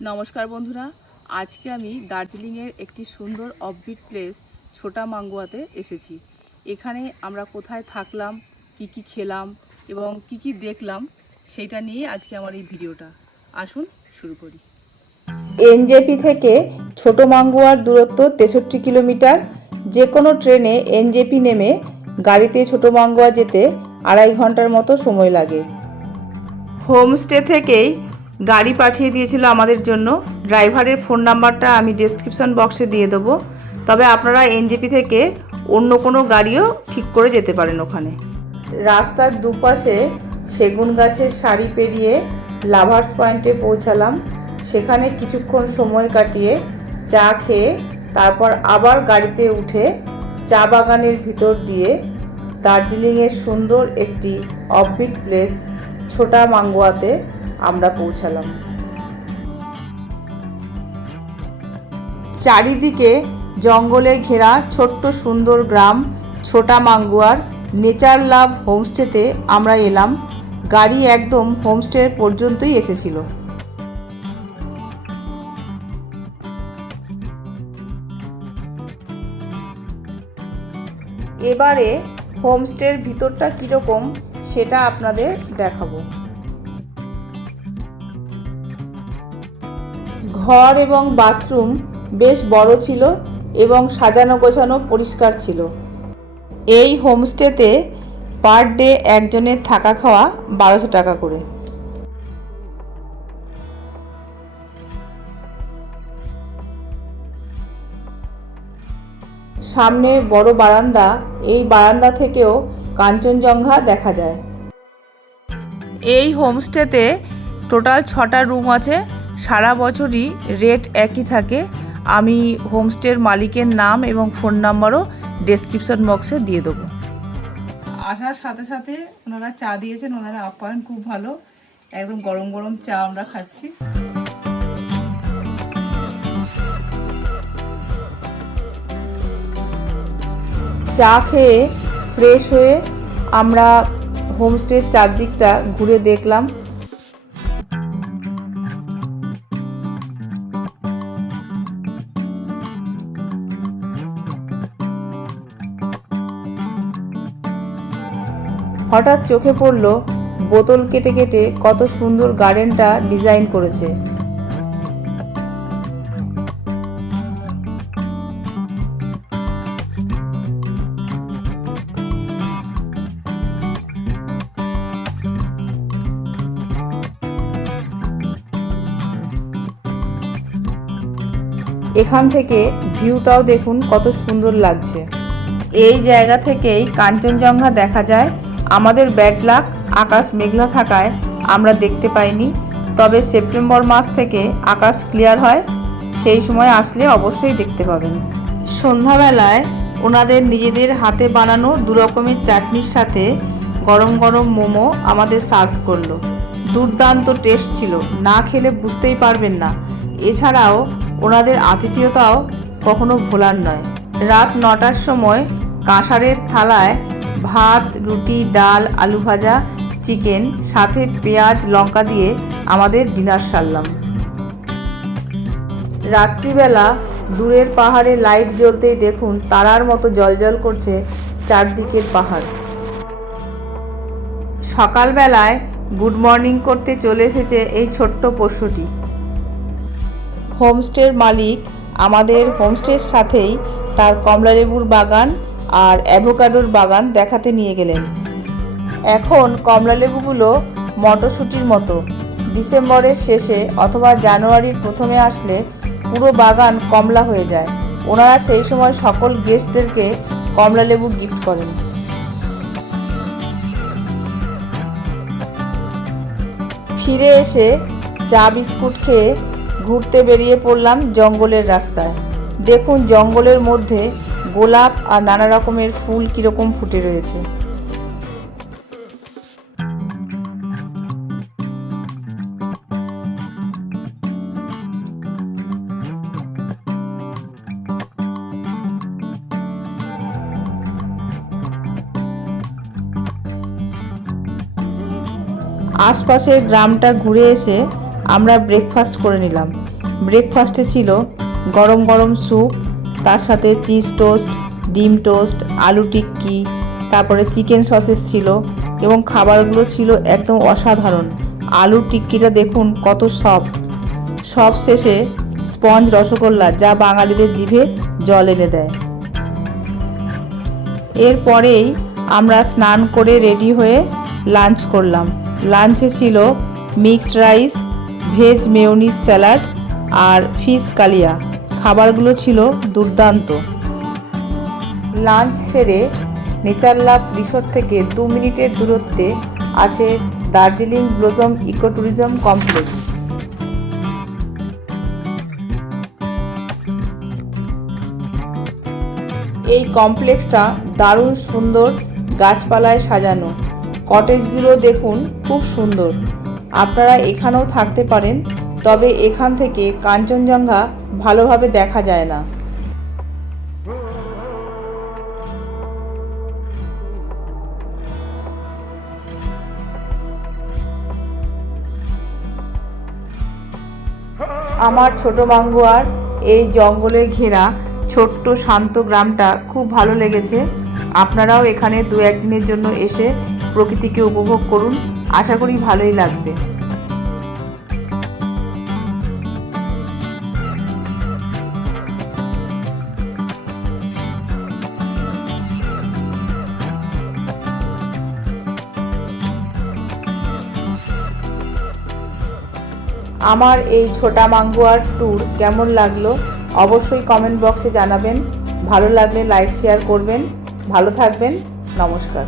নমস্কার বন্ধুরা, আজকে আমি দার্জিলিংয়ের একটি সুন্দর অফবিট প্লেস ছোটা মাঙ্গুয়াতে এসেছি। এখানে আমরা কোথায় থাকলাম, কি খেলাম এবং কি দেখলাম সেটা নিয়ে আজকে আমার এই ভিডিওটা। আসুন শুরু করি। এনজেপি থেকে ছোট মাঙ্গুয়ার দূরত্ব 63 কিলোমিটার। যে কোনো ট্রেনে এনজেপি নেমে গাড়িতে ছোট মাঙ্গুয়া যেতে 2.5 ঘন্টার মতো সময় লাগে। হোমস্টে থেকেই গাড়ি পাঠিয়ে দিয়েছিল আমাদের জন্য। ড্রাইভারের ফোন নাম্বারটা আমি ডেসক্রিপশন বক্সে দিয়ে দেবো। তবে আপনারা এনজেপি থেকে অন্য কোনো গাড়িও ঠিক করে যেতে পারেন ওখানে। রাস্তার দুপাশে সেগুন গাছের সারি পেরিয়ে লাভার্স পয়েন্টে পৌঁছালাম। সেখানে কিছুক্ষণ সময় কাটিয়ে চা খেয়ে তারপর আবার গাড়িতে উঠে চা বাগানের ভিতর দিয়ে দার্জিলিংয়ের সুন্দর একটি অফবিট প্লেস ছোটা মাঙ্গুয়াতে আমরা পৌঁছালাম। চারিদিকে জঙ্গলে ঘেরা ছোট্ট সুন্দর গ্রাম ছোটা মাঙ্গুয়ার নেচার লাভ হোমস্টেতে আমরা এলাম। গাড়ি একদম হোমস্টে পর্যন্তই এসেছিল। এবারে হোমস্টের ভিতরটা কীরকম সেটা আপনাদের দেখাবো। ঘর এবং বাথরুম বেশ বড় ছিল এবং সাজানো গোছানো পরিষ্কার ছিল। এই হোমস্টেতে পার ডে একজনের থাকা খাওয়া 1200 টাকা করে। সামনে বড় বারান্দা, এই বারান্দা থেকেও কাঞ্চনজঙ্ঘা দেখা যায়। এই হোমস্টেতে টোটাল 6টা রুম আছে। সারা বছরই রেট একই থাকে। আমি হোমস্টের মালিকের নাম এবং ফোন নাম্বারও ডেসক্রিপশন বক্সে দিয়ে দেবো। আসার সাথে সাথে ওনারা চা দিয়েছেন, ওনারা আপ্যায়ন খুব ভালো। একদম গরম গরম চা আমরা খাচ্ছি। চা খেয়ে ফ্রেশ হয়ে আমরা হোমস্টের চারদিকটা ঘুরে দেখলাম। হঠাৎ চোখে পড়ল বোতল কেটে কেটে কত সুন্দর গার্ডেনটা ডিজাইন করেছে। এখান থেকে ভিউটাও দেখুন কত সুন্দর লাগছে। এই জায়গা থেকেই কাঞ্চনজঙ্ঘা দেখা যায়। আমাদের ব্যাড লাক, আকাশ মেঘলা থাকায় আমরা দেখতে পাইনি। তবে সেপ্টেম্বর মাস থেকে আকাশ ক্লিয়ার হয়, সেই সময় আসলে অবশ্যই দেখতে পাবেন। সন্ধ্যাবেলায় ওনাদের নিজেদের হাতে বানানো 2 রকমের চাটনির সাথে গরম গরম মোমো আমাদের সার্ভ করলো। দুর্দান্ত টেস্ট ছিল, না খেলে বুঝতেই পারবেন না। এছাড়াও ওনাদের আতিথেয়তাও কখনো ভোলার নয়। রাত 9টার সময় কাঁসারের থালায় ভাত, রুটি, ডাল, আলু ভাজা, চিকেন, সাথে পেঁয়াজ লঙ্কা দিয়ে আমাদের ডিনার সারলাম। রাত্রিবেলা দূরের পাহাড়ে লাইট জ্বলতেই দেখুন তারার মতো জ্বলজ্বল করছে চারদিকের পাহাড়। সকালবেলায় গুড মর্নিং করতে চলে এসেছে এই ছোট্ট পশুটি। হোমস্টের মালিক আমাদের হোমস্টের সাথেই তার কমলালেবুর বাগান আর অ্যাভোকাডোর বাগান দেখাতে নিয়ে গেলেন। এখন কমলালেবুগুলো মটরশুঁটির মতো। ডিসেম্বরের শেষে অথবা জানুয়ারির প্রথমে আসলে পুরো বাগান কমলা হয়ে যায়। ওনারা সেই সময় সকল গেস্টদেরকে কমলালেবু গিফট করেন। ফিরে এসে চা বিস্কুট খেয়ে ঘুরতে বেরিয়ে পড়লাম জঙ্গলের রাস্তায়। দেখুন জঙ্গলের মধ্যে গোলাপ আর নানা রকমের ফুল কীরকম ফুটে রয়েছে। আশপাশের গ্রামটা ঘুরে এসে আমরা ব্রেকফাস্ট করে নিলাম। ব্রেকফাস্টে ছিল গরম গরম স্যুপ, তার সাথে চিজ টোস্ট, ডিম টোস্ট, আলু টিক্কি, তারপরে চিকেন সসেস ছিল এবং খাবারগুলো ছিল একদম অসাধারণ। আলু টিক্কিটা দেখুন কত সফট। সব শেষে স্পঞ্জ রসগোল্লা, যা বাঙালিদের জিভে জল এনে দেয়। এরপরেই আমরা স্নান করে রেডি হয়ে লাঞ্চ করলাম। লাঞ্চে ছিল mixed rice, veg mayonnaise salad আর ফিশ কালিয়া। খাবারগুলো ছিল দুর্দান্ত। লাঞ্চ সেরে নেচার লাভ রিসোর্ট থেকে 2 মিনিটের দূরত্বে আছে Darjeeling blossom eco tourism complex. এই কমপ্লেক্সটা দারুণ সুন্দর, গাছপালায় সাজানো। কটেজগুলো দেখুন খুব সুন্দর। আপনারা এখানেও থাকতে পারেন, তবে এখান থেকে কাঞ্চনজঙ্ঘা ভালোভাবে দেখা যায় না। আমার ছোট মাঙ্গুয়ার এই জঙ্গলে ঘেরা ছোট্ট শান্ত গ্রামটা খুব ভালো লেগেছে। আপনারাও এখানে 2-1 দিনের জন্য এসে প্রকৃতিকে উপভোগ করুন, আশা করি ভালোই লাগবে। আমার এই ছোটা মাঙ্গুয়ার ট্যুর কেমন লাগলো অবশ্যই কমেন্ট বক্সে জানাবেন। ভালো লাগলে লাইক শেয়ার করবেন। ভালো থাকবেন। নমস্কার।